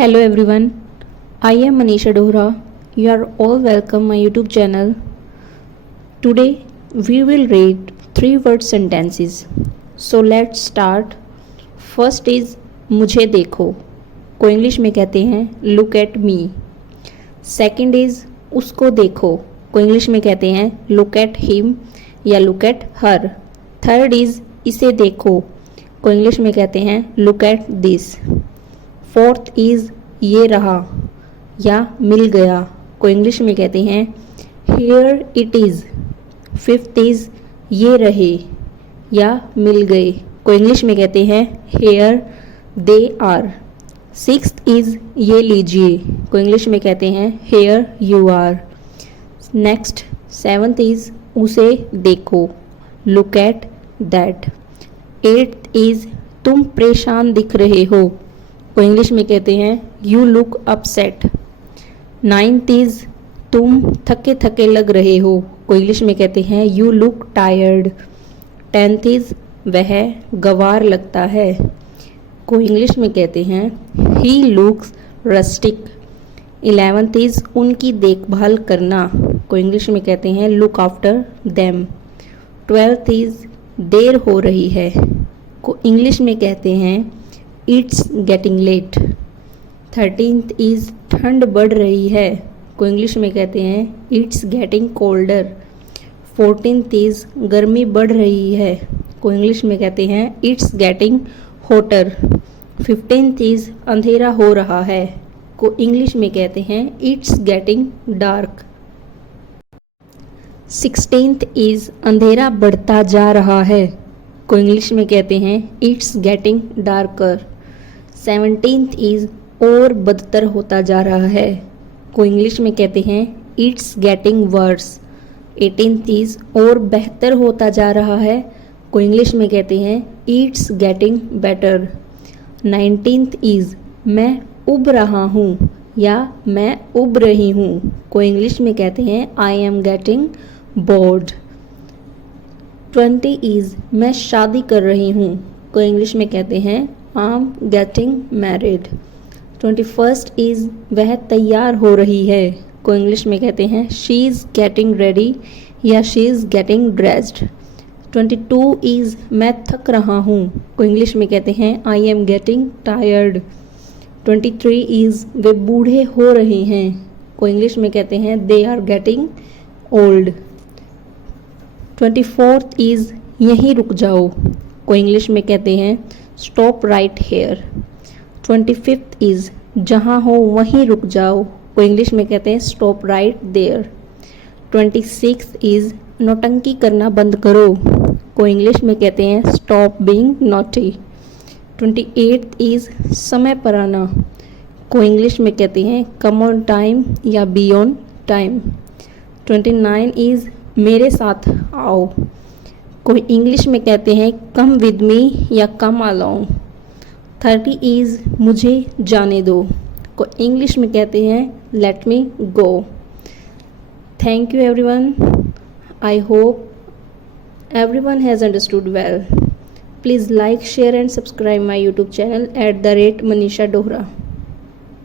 Hello everyone, I am Manisha Dohra. You are all welcome my YouTube channel. Today we will read 3-word sentences. So let's start. First is मुझे देखो, को English में कहते हैं look at me. Second is उसको देखो, को English में कहते हैं look at him या look at her. Third is इसे देखो, को इंग्लिश में कहते हैं look at this. Fourth is ये रहा या मिल गया, को इंग्लिश में कहते हैं here it is. Fifth is ये रहे या मिल गए, को इंग्लिश में कहते हैं here they are. Sixth is ये लीजिए, को इंग्लिश में कहते हैं here you are. Next seventh is उसे देखो, look at that. Eighth is तुम परेशान दिख रहे हो, को इंग्लिश में कहते हैं you look upset. Ninth is तुम थके थके लग रहे हो, को इंग्लिश में कहते हैं you look tired. Tenth is वह गंवार लगता है, को इंग्लिश में कहते हैं he looks rustic. 11th is उनकी देखभाल करना, को इंग्लिश में कहते हैं look after them. 12th is there हो रही है, को इंग्लिश में कहते हैं it's getting late. 13th is ठंड बढ़ रही है, को इंग्लिश में कहते हैं it's getting colder. 14th is गर्मी बढ़ रही है, को इंग्लिश में कहते हैं it's getting voter. 15th is अंधेरा हो रहा है, को इंग्लिश में कहते हैं it's getting dark. 16th is अंधेरा बढ़ता जा रहा है, को इंग्लिश में कहते हैं it's getting darker. 17th is और बदतर होता जा रहा है, को इंग्लिश में कहते हैं it's getting worse. 18th is और बेहतर होता जा रहा है, को इंग्लिश में कहते हैं it's getting better. 19th is मैं उब रहा हूँ या मैं उब रही हूँ, को इंग्लिश में कहते हैं I am getting bored. 20 is मैं शादी कर रही हूँ, को इंग्लिश में कहते हैं I am getting married. 21st is वह तैयार हो रही है, को इंग्लिश में कहते हैं शी इज़ गेटिंग रेडी या she is getting dressed. 22 is मैं थक रहा हूँ, को इंग्लिश में कहते हैं I am getting tired. 23 is वे बूढ़े हो रहे हैं, को इंग्लिश में कहते हैं they are getting old. 24th is यहीं रुक जाओ, को इंग्लिश में कहते हैं stop right hair. 25th is जहाँ हो वहीं रुक जाओ, को इंग्लिश में कहते हैं stop right there. 26th is नौटंकी करना बंद करो, को इंग्लिश में कहते हैं stop being naughty. 28th is समय पर आना, को इंग्लिश में कहते हैं कम ऑन टाइम या बी ऑन टाइम. 29 इज़ मेरे साथ आओ, को इंग्लिश में कहते हैं कम विद मी या कम अलोंग. 30 इज़ मुझे जाने दो, को इंग्लिश में कहते हैं let me go. Thank you everyone. I hope everyone has understood well. Please like, share and subscribe my YouTube channel @Manisha Dohra.